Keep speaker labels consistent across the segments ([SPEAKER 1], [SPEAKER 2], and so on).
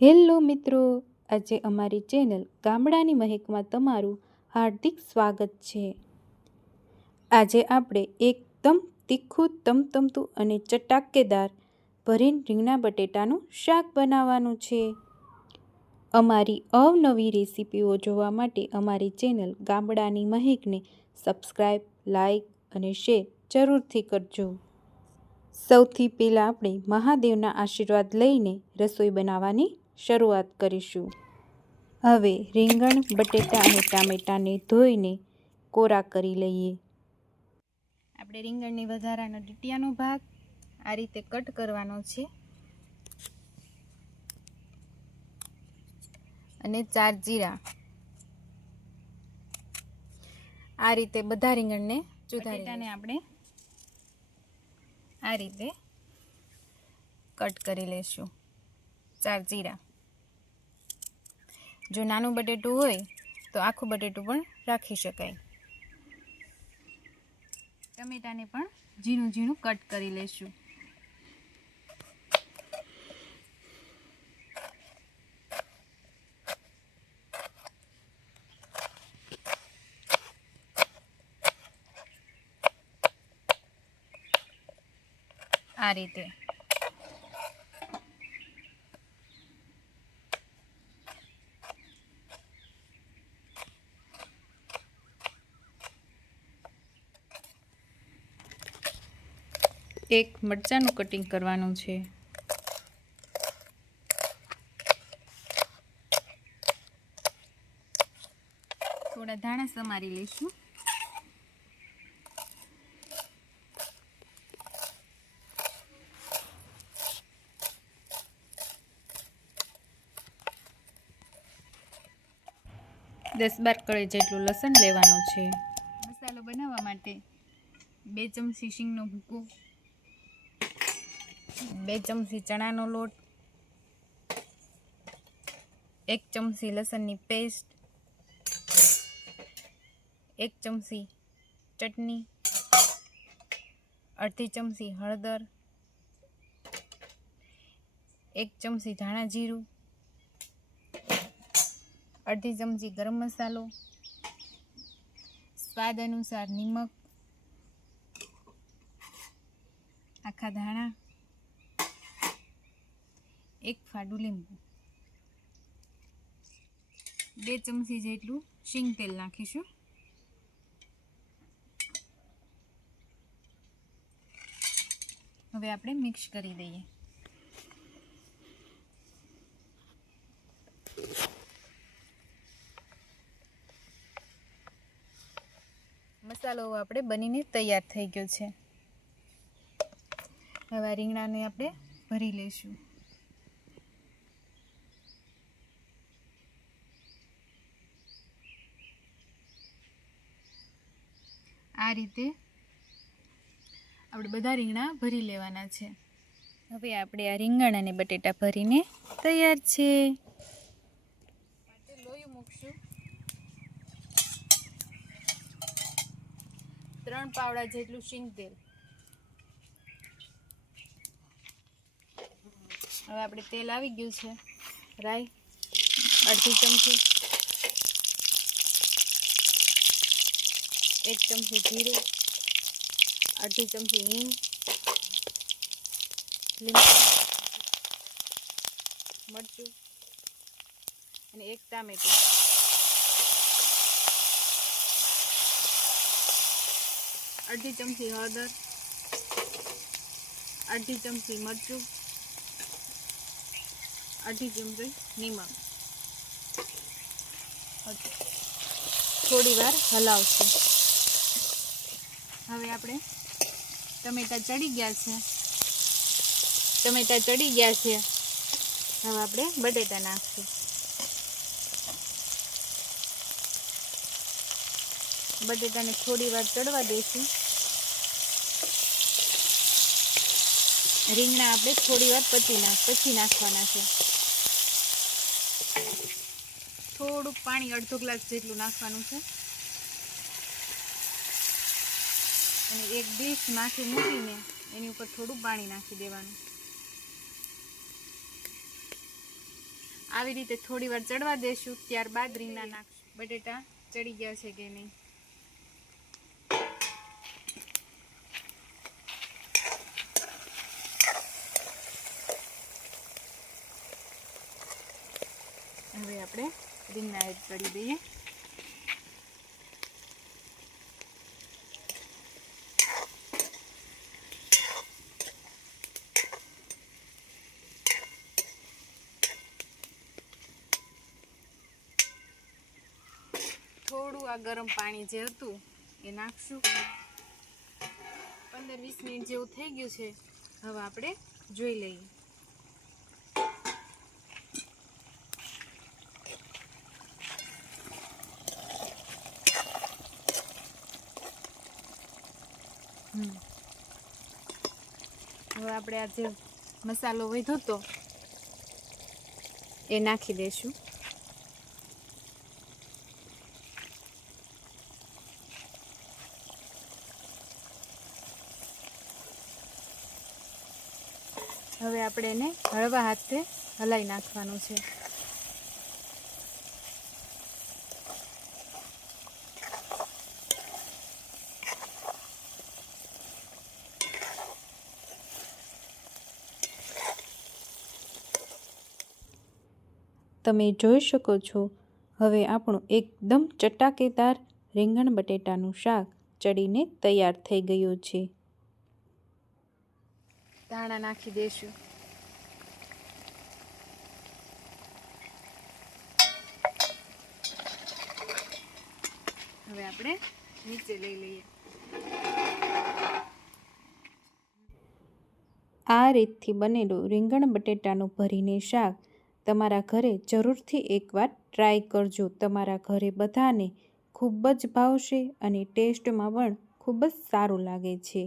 [SPEAKER 1] Hello મિત્રો, આજે અમારી ચેનલ ગામડાની મહેકમાં તમારું હાર્દિક સ્વાગત છે. આજે આપણે એકદમ તીખું, તમતમતું અને ચટાકેદાર ભરીને રીંગણા બટેટાનું શાક બનાવવાનું છે. અમારી અવનવી રેસીપીઓ જોવા માટે અમારી ચેનલ ગામડાની મહેકને સબસ્ક્રાઈબ લાઈક અને શેર જરૂરથી કરજો. સૌથી પહેલાં આપણે મહાદેવના આશીર્વાદ લઈને રસોઈ બનાવવાની શરૂઆત કરીશું. હવે રીંગણ બટેટા અને ટામેટાને ધોઈને કોરા કરી લઈએ. આપણે રીંગણની વધારાનો ડીટિયાનો ભાગ આ રીતે કટ કરવાનો છે. અને ચાર જીરા. આ રીતે બધા રીંગણને ચૂધારીને આપણે આ રીતે કટ કરી લેશું ચાર જીરા. જો નાનું બટેટું હોય, તો આખું બટેટું પણ રાખી શકાય. ટમેટાને પણ ઝીણું ઝીણું કટ કરી લેશું. આ રીતે. એક મરચાંનું કટિંગ કરવાનું છે. થોડા ધાણા સમારી લઈશું. દસ બાર કળી જેટલું લસણ લેવાનું છે. મસાલો બનાવવા માટે બે ચમચી શીંગનો ભૂકો બે ચમચી ચણાનો લોટ, એક ચમચી લસણની પેસ્ટ એક ચમચી ચટણી, અડધી ચમચી હળદર, એક ચમચી ધાણા જીરું, અડધી ચમચી ગરમ મસાલો, સ્વાદ અનુસાર નિમક, આખા ધાણા એક ફાડું લીંબુ. બે ચમચી જેટલું શીંગ તેલ નાખીશું. હવે આપણે મિક્સ કરી દઈએ. મસાલો આપણે બનીને તૈયાર થઈ ગયો છે. હવે રીંગણાને આપણે ભરી લઈશું. આ રીતે આપણે બધા રીંગણા ભરી લેવાના છે. હવે આપણે આ રીંગણ અને બટેટા ભરીને તૈયાર છે. લોયું મૂકશું. ત્રણ પાવડા જેટલું શીંગ તેલ. હવે આપણે તેલ આવી ગયું છે. રાઈ, અડધી ચમચી. એક ચમચી જીરું અડધી ચમચી હિંગ લીંબુ મરચું અને એક ટામેટું અડધી ચમચી હળદર અડધી ચમચી મરચું અડધી ચમચી નિમક થોડી વાર હલાવશું હવે આપણે ટમેટા ચડી ગયા છે. ટમેટા ચડી ગયા છે. હવે આપણે બટેટા નાખશું. બટેટાને થોડી વાર ચડવા દઈશું. રીંગણા આપણે થોડી વાર પચી નાખ પછી નાખવાના છે. થોડુંક પાણી અડધો ગ્લાસ જેટલું નાખવાનું છે. અને એક ડીશ માથે મૂકીને એની ઉપર થોડું પાણી નાખી દેવાનું. આવી રીતે થોડી વાર ચડવા દેશું, ત્યારબાદ રીંગણા નાખશું. બટેટા ચડી ગયા છે કે નહીં? હવે આપણે રીંગણા એડ કરી દઈએ થોડું આ ગરમ પાણી જે હતું, એ નાખશું. પંદર વીસ મિનિટ જેવું થઈ ગયું છે. હવે આપણે જોઈ લઈએ. હવે આપણે આ જે મસાલો વધ્યો હતો, એ નાખી દઈશું. હવે આપણે એને હળવા હાથે હલાઈ નાખવાનું છે. તમે જોઈ શકો છો, હવે આપણું એકદમ ચટાકેદાર રીંગણ બટેટાનું શાક ચડીને તૈયાર થઈ ગયું છે. ધાણા નાખી દઈશું હવે આપણે નીચે લઈ લઈએ. આ રીતથી બનેલું રીંગણ બટેટાનું ભરીને શાક તમારા ઘરે જરૂરથી એકવાર ટ્રાય કરજો. તમારા ઘરે બધાને ખૂબ જ ભાવશે અને ટેસ્ટમાં પણ ખૂબ જ સારું લાગે છે.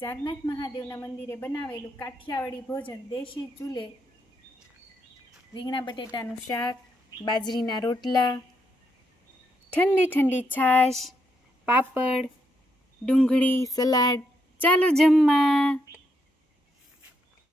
[SPEAKER 1] જાગનાથ મહાદેવના મંદિરે બનાવેલું કાઠિયાવાડી ભોજન દેશી ચૂલે, રીંગણા બટેટાનું શાક, બાજરીના રોટલા, ઠંડી ઠંડી છાશ, પાપડ, ડુંગળી, સલાડ. ચાલો જમવા.